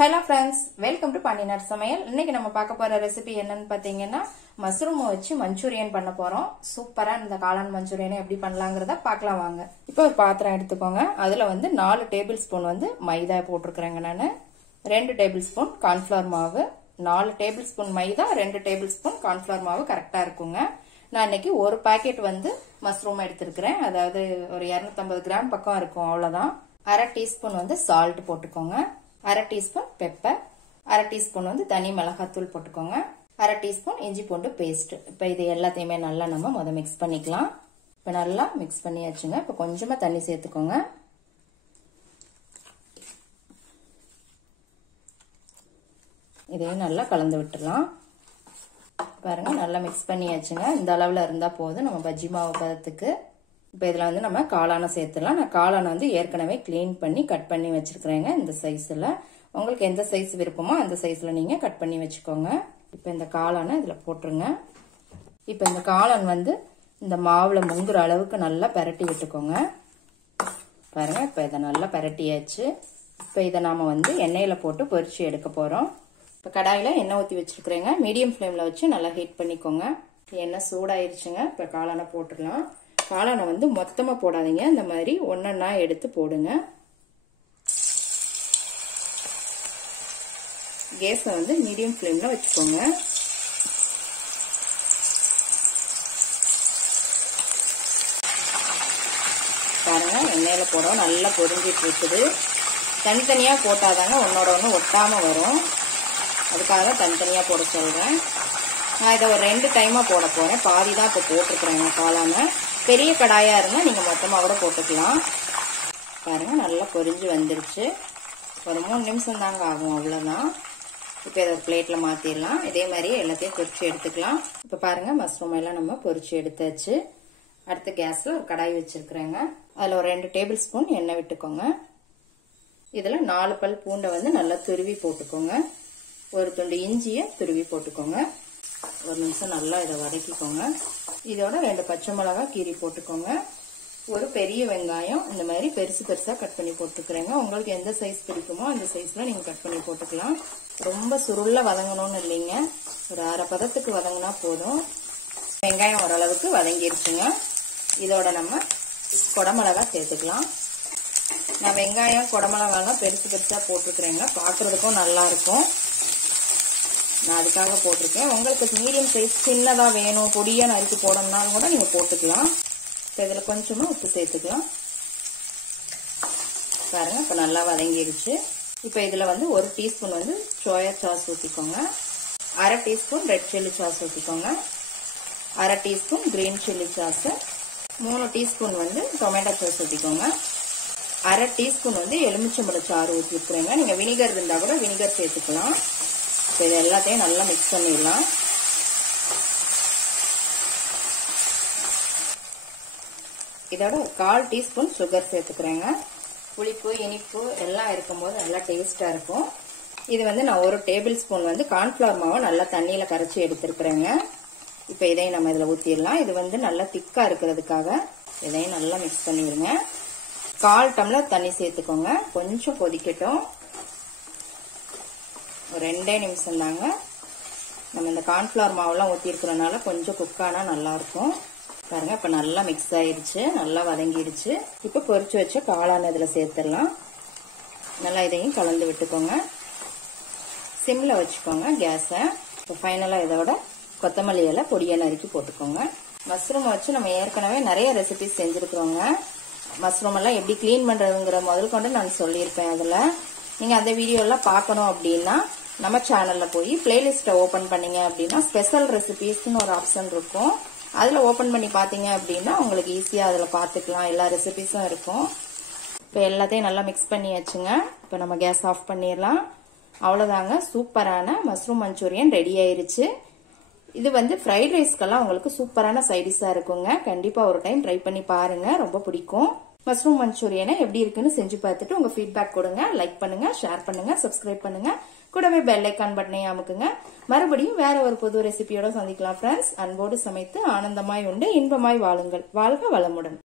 Hello friends, welcome to Pandinar Samayal. இன்னைக்கு நம்ம பார்க்க போற ரெசிபி என்னன்னு பாத்தீங்கன்னா மஷ்ரூம் வச்சு மஞ்சூரியன் பண்ண போறோம். சூப்பரா இந்த காளான் மஞ்சூரியனை எப்படி பண்ணலாம்ங்கறத பார்க்கலாம் வாங்க. இப்போ ஒரு பாத்திரம் எடுத்துக்கோங்க. அதுல வந்து 4 டேபிள்ஸ்பூன் வந்து மைதா போட்டுக்கறேங்க நானு. 2 டேபிள்ஸ்பூன் கார்ன்ஃப்ளவர் மாவு, 4 டேபிள்ஸ்பூன் மைதா, 2 டேபிள்ஸ்பூன் கார்ன்ஃப்ளவர் மாவு கரெக்ட்டா இருக்குங்க. நான் இன்னைக்கு ஒரு பாக்கெட் வந்து மஷ்ரூம் எடுத்துக்கிறேன். அதாவது ஒரு 250 கிராம் பக்கம் இருக்கும் அவ்வளவுதான். 1/2 டீஸ்பூன் வந்து சால்ட் போட்டுக்கோங்க. 1/2 டீஸ்பூன் பெப்பர், 1/2 டீஸ்பூன் வந்து தனி மிளகாத்தூள் போட்டுக்கோங்க. 1/2 டீஸ்பூன் இஞ்சி பூண்டு பேஸ்ட். இப்போ இது எல்லாத்தையுமே நல்லா நம்ம மிக்ஸ் பண்ணிக்கலாம். இப்போ நல்லா மிக்ஸ் பண்ணியாச்சுங்க. இப்போ கொஞ்சமா தண்ணி சேர்த்துக்கோங்க. இதையும் நல்லா கலந்து விட்டுடலாம். பாருங்க நல்லா மிக்ஸ் பண்ணியாச்சுங்க. இந்த அளவுல இருந்தா போதும் நம்ம பஜ்ஜி மாவு பதத்துக்கு. இப்போ இதில் வந்து நம்ம காளானை சேர்த்துலாம். நான் காளானை வந்து ஏற்கனவே கிளீன் பண்ணி கட் பண்ணி வச்சிருக்கிறேங்க. இந்த சைஸில் உங்களுக்கு எந்த சைஸ் விருப்பமோ அந்த சைஸில் நீங்கள் கட் பண்ணி வச்சுக்கோங்க. இப்போ இந்த காளானை இதில் போட்டுருங்க. இப்போ இந்த காளான் வந்து இந்த மாவில் முங்குற அளவுக்கு நல்லா பரட்டி விட்டுக்கோங்க. பாருங்க இப்போ இதை நல்லா பரட்டியாச்சு. இப்போ இதை நாம் வந்து எண்ணெயில் போட்டு பொரிச்சு எடுக்க போகிறோம். இப்போ கடாயில் எண்ணெய் ஊற்றி வச்சிருக்கிறேங்க. மீடியம் ஃப்ளேமில் வச்சு நல்லா ஹீட் பண்ணிக்கோங்க. எண்ணெய் சூடாயிருச்சுங்க. இப்போ காளானை போட்டுடலாம். காளானை வந்து மொத்தமா போடாதீங்க, இந்த மாதிரி ஒன்னொன்னா எடுத்து போடுங்க. கேஸை வந்து மீடியம் ஃப்ளேம்ல வச்சுக்கோங்க. பாருங்க எண்ணெயில போடும் நல்லா பொரிஞ்சிட்டு இருக்குது. தனித்தனியா போட்டாதாங்க ஒன்னோட ஒன்று ஒட்டாம வரும். அதுக்காக தனித்தனியா போட சொல்றேன். நான் இதை ஒரு 2 டைமா போட போறேன். பாதி தான் இப்போ போட்டிருக்கிறேங்க காளானை. பெரிய கடாயா இருந்தா நீங்க மொத்தமா கூட போட்டுக்கலாம். பாருங்க நல்லா பொரிஞ்சு வந்துருச்சு. ஒரு 3 நிமிஷம் தாங்க ஆகும், அவ்வளவுதான். இப்ப இதை ஒரு பிளேட்ல மாத்திடலாம். இதே மாதிரியே எல்லாத்தையும் பொரிச்சு எடுத்துக்கலாம். இப்ப பாருங்க மஷ்ரூம் எல்லாம் நம்ம பொரிச்சு எடுத்தாச்சு. அடுத்த கேஸ்ல ஒரு கடாய் வச்சிருக்கிறேங்க. அதுல ஒரு 2 டேபிள் ஸ்பூன் எண்ணெய் விட்டுக்கோங்க. இதுல 4 பல் பூண்டை வந்து நல்லா துருவி போட்டுக்கோங்க. ஒரு துண்டு இஞ்சியை துருவி போட்டுக்கோங்க. ஒரு நிமிஷம் நல்லா இதை வதக்கிக்கோங்க. இதோட 2 பச்சை மிளகாய் கீரி போட்டுக்கோங்க. ஒரு பெரிய வெங்காயம் இந்த மாதிரி பெருசு பெருசா கட் பண்ணி போட்டுக்கிறேங்க. உங்களுக்கு எந்த சைஸ் பிடிக்குமோ அந்த சைஸ்ல நீங்க கட் பண்ணி போட்டுக்கலாம். ரொம்ப சுருள வதங்கணும்னு இல்லைங்க, ஒரு அரை பதத்துக்கு வதங்கினா போதும். வெங்காயம் ஓரளவுக்கு வதங்கிருச்சுங்க. இதோட நம்ம குடமிளகாய் சேர்த்துக்கலாம். நான் வெங்காயம் குடமிளகாலாம் பெருசு பெருசா போட்டுக்கிறேங்க. பாக்குறதுக்கும் நல்லா இருக்கும். நான் அதுக்காக போட்டிருக்கேன். உங்களுக்கு மீடியம் சைஸ் சின்னதா வேணும், பொடியா நறுக்கி போடணும்னாலும் கூட நீங்க போட்டுக்கலாம். இதுல கொஞ்சமா உப்பு சேர்த்துக்கலாம். பாருங்க இப்ப நல்லா வதங்கிடுச்சு. இப்ப இதுல வந்து 1 டீஸ்பூன் வந்து சோயா சாஸ் ஊத்திக்கோங்க. 1/2 டீஸ்பூன் ரெட் சில்லி சாஸ் ஊத்திக்கோங்க. 1/2 teaspoon green chilli sauce, 3 teaspoon வந்து டொமேட்டோ சாஸ் ஊத்திக்கோங்க. 1/2 டீஸ்பூன் வந்து எலுமிச்சம்பழ சாறு ஊத்திக்கிறேங்க. நீங்க வினிகர் இருந்தா கூட வினிகர் சேர்த்துக்கலாம். இது எல்லாத்தையும் நல்லா மிக்ஸ் பண்ணிடலாம். இதோட 1/4 டீஸ்பூன் சுகர் சேர்த்துக்கிறேங்க. புளிப்பு இனிப்பு எல்லாம் இருக்கும்போது நல்லா டேஸ்டா இருக்கும். இது வந்து நான் 1 டேபிள் ஸ்பூன் வந்து கார்ன்ஃப்ளவர் மாவை நல்லா தண்ணியில கரைச்சி எடுத்துருக்கிறேங்க. இப்ப இதையும் நம்ம இதுல ஊத்திடலாம். இது வந்து நல்லா திக்கா இருக்கிறதுக்காக இதையும் நல்லா மிக்ஸ் பண்ணிடுங்க. 1/4 டம்ளர் தண்ணி சேர்த்துக்கோங்க. கொஞ்சம் கொதிக்கட்டும். ஒரு 2 நிமிஷம் தாங்க. நம்ம இந்த கார்ன்ஃப்ளவர் மாவுலாம் ஊற்றி இருக்கிறனால கொஞ்சம் குக்கானா நல்லா இருக்கும். பாருங்க இப்ப நல்லா மிக்ஸ் ஆயிடுச்சு, நல்லா வதங்கிடுச்சு. இப்ப பொரிச்சு வச்ச காளான் இதுல சேர்த்துடலாம். நல்லா இதையும் கலந்து விட்டுக்கோங்க. சிம்ல வச்சுக்கோங்க கேஸை. இப்போ ஃபைனலா இதோட கொத்தமல்லி இலை பொடியா நறுக்கி போட்டுக்கோங்க. மஷ்ரூம் வச்சு நம்ம ஏற்கனவே நிறைய ரெசிபிஸ் செஞ்சிருக்கிறோங்க. மஷ்ரூம் எல்லாம் எப்படி கிளீன் பண்றதுங்கிற முதல் கொண்டு நான் சொல்லியிருப்பேன். அதுல நீங்க அந்த வீடியோ எல்லாம் பார்க்கணும் அப்படின்னா நம்ம சேனல்ல போய் பிளேலிஸ்ட ஓபன் பண்ணீங்க அப்படின்னா ஸ்பெஷல் ரெசிபிஸ்னு ஒரு ஆப்ஷன் இருக்கும். அதுல ஓபன் பண்ணி பாத்தீங்க அப்படின்னா உங்களுக்கு ஈஸியா அதுல பாத்துக்கலாம். எல்லா ரெசிபிஸும் இருக்கும். இப்ப எல்லாத்தையும் நல்லா மிக்ஸ் பண்ணியாச்சுங்க. இப்ப நம்ம கேஸ் ஆஃப் பண்ணிடலாம். அவ்வளவுதாங்க, சூப்பரான மஷ்ரூம் மஞ்சூரியன் ரெடி ஆயிருச்சு. இது வந்து ஃப்ரைட் ரைஸ்க்கெல்லாம் உங்களுக்கு சூப்பரான சைடிஷா இருக்குங்க. கண்டிப்பா ஒரு டைம் ட்ரை பண்ணி பாருங்க, ரொம்ப பிடிக்கும். மஷ்ரூம் மஞ்சூரியனை எப்படி இருக்குன்னு செஞ்சு பார்த்துட்டு உங்க ஃபீட்பேக் கொடுங்க. லைக் பண்ணுங்க, ஷேர் பண்ணுங்க, சப்ஸ்கிரைப் பண்ணுங்க. கூடவே பெல் ஐக்கான் பட்டனை அமுக்குங்க. மறுபடியும் வேற ஒரு புது ரெசிபியோட சந்திக்கலாம் ஃப்ரெண்ட்ஸ். அன்போடு சமைத்து ஆனந்தமாய் உண்டு இன்பமாய் வாழுங்கள். வாழ்க வளமுடன்.